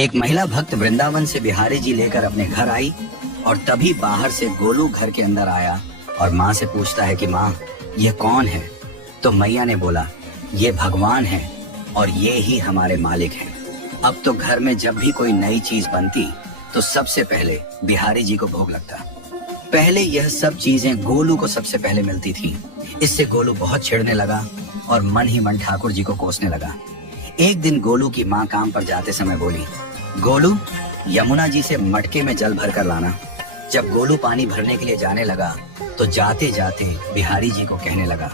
एक महिला भक्त वृंदावन से बिहारी जी लेकर अपने घर आई और तभी बाहर से गोलू घर के अंदर आया और माँ से पूछता है कि माँ ये कौन है। तो मैया ने बोला ये भगवान है और ये ही हमारे मालिक हैं। अब तो घर में जब भी कोई नई चीज बनती तो सबसे पहले बिहारी जी को भोग लगता। पहले यह सब चीजें गोलू को सबसे पहले मिलती थी। इससे गोलू बहुत चिढ़ने लगा और मन ही मन ठाकुर जी को कोसने लगा। एक दिन गोलू की माँ काम पर जाते समय बोली, गोलू यमुना जी से मटके में जल भर कर लाना। जब गोलू पानी भरने के लिए जाने लगा तो जाते जाते बिहारी जी को कहने लगा,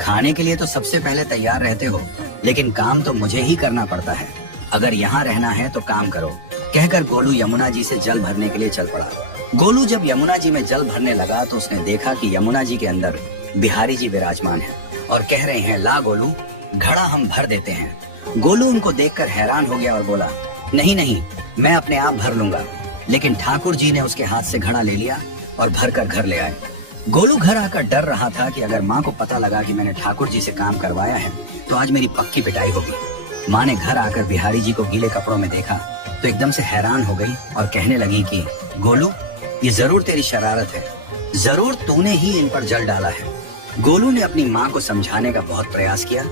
खाने के लिए तो सबसे पहले तैयार रहते हो, लेकिन काम तो मुझे ही करना पड़ता है। अगर यहाँ रहना है तो काम करो। कहकर गोलू यमुना जी से जल भरने के लिए चल पड़ा। गोलू जब यमुना जी में जल भरने लगा तो उसने देखा कि यमुना जी के अंदर बिहारी जी विराजमान है और कह रहे हैं, ला गोलू घड़ा हम भर देते हैं। गोलू उनको देखकर हैरान हो गया और बोला, नहीं नहीं, मैं अपने आप भर लूंगा। लेकिन ठाकुर जी ने उसके हाथ से घड़ा ले लिया और भर कर घर ले आए। गोलू घर आकर डर रहा था कि अगर माँ को पता लगा कि मैंने ठाकुर जी से काम करवाया है तो आज मेरी पक्की पिटाई होगी। माँ ने घर आकर बिहारी जी को गीले कपड़ों में देखा तो एकदम से हैरान हो गई और कहने लगी कि गोलू ये जरूर तेरी शरारत है, जरूर तूने ही इन पर जल डाला है। गोलू ने अपनी माँ को समझाने का बहुत प्रयास किया,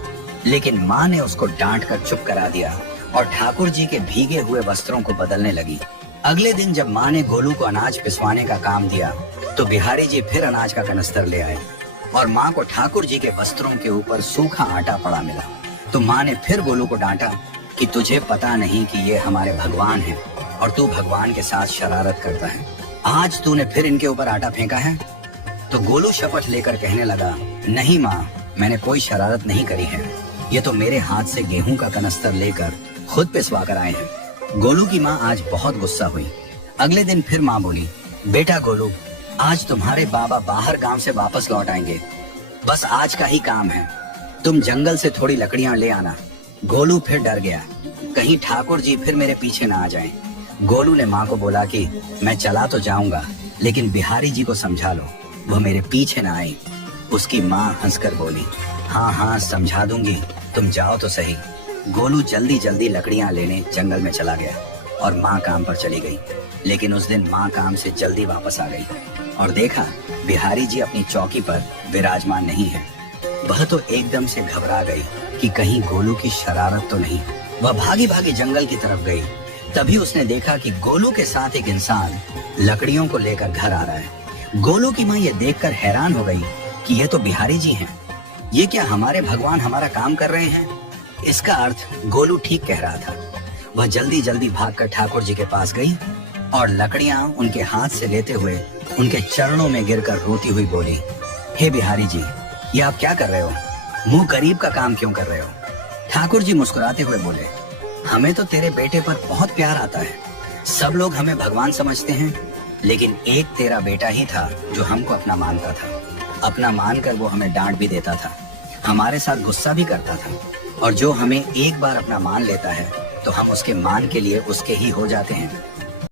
लेकिन माँ ने उसको डांट कर चुप करा दिया और ठाकुर जी के भीगे हुए वस्त्रों को बदलने लगी। अगले दिन जब माँ ने गोलू को अनाज पिसवाने का काम दिया तो बिहारी जी फिर अनाज का कनस्तर ले आए और माँ को ठाकुर जी के वस्त्रों के ऊपर सूखा आटा पड़ा मिला। तो माँ ने फिर गोलू को डांटा कि तुझे पता नहीं कि ये हमारे भगवान हैं और तू भगवान के साथ शरारत करता है। आज तूने फिर इनके ऊपर आटा फेंका है। तो गोलू शपथ लेकर कहने लगा, नहीं माँ, मैंने कोई शरारत नहीं करी है। ये तो मेरे हाथ से गेहूं का कनस्तर लेकर खुद पिसवा कर आए हैं। गोलू की माँ आज बहुत गुस्सा हुई। अगले दिन फिर माँ बोली, बेटा गोलू, आज तुम्हारे बाबा बाहर गांव से वापस लौट आएंगे। बस आज का ही काम है, तुम जंगल से थोड़ी लकड़ियां ले आना। गोलू फिर डर गया, कहीं ठाकुर जी फिर मेरे पीछे ना आ जाएं। गोलू ने माँ को बोला कि मैं चला तो जाऊंगा, लेकिन बिहारी जी को समझा लो, वो मेरे पीछे ना आए। उसकी माँ हंसकर बोली, हाँ हाँ समझा दूंगी, तुम जाओ तो सही। गोलू जल्दी जल्दी लकड़ियां लेने जंगल में चला गया और माँ काम पर चली गई। लेकिन उस दिन माँ काम से जल्दी वापस आ गई और देखा बिहारी जी अपनी चौकी पर विराजमान नहीं है। वह तो एकदम से घबरा गई कि कहीं गोलू की शरारत तो नहीं। वह भागी भागी जंगल की तरफ गई। तभी उसने देखा कि गोलू के साथ एक इंसान लकड़ियों को लेकर घर आ रहा है। गोलू की माँ ये देखकर हैरान हो गई कि ये तो बिहारी जी हैं। ये क्या हमारे भगवान हमारा काम कर रहे हैं? इसका अर्थ गोलू ठीक कह रहा था। वह जल्दी जल्दी भागकर ठाकुर जी के पास गई और लकड़ियां उनके हाथ से लेते हुए उनके चरणों में गिरकर रोती हुई बोली, हे बिहारी जी, ये आप क्या कर रहे हो? मुंह करीब का काम क्यों कर रहे हो? ठाकुर जी मुस्कुराते हुए बोले, हमें तो तेरे बेटे पर बहुत प्यार आता है। सब लोग हमें भगवान समझते हैं, लेकिन एक तेरा बेटा ही था जो हमको अपना मानता था। अपना मानकर वो हमें डांट भी देता था, हमारे साथ गुस्सा भी करता था, और जो हमें एक बार अपना मान लेता है तो हम उसके मान के लिए उसके ही हो जाते हैं।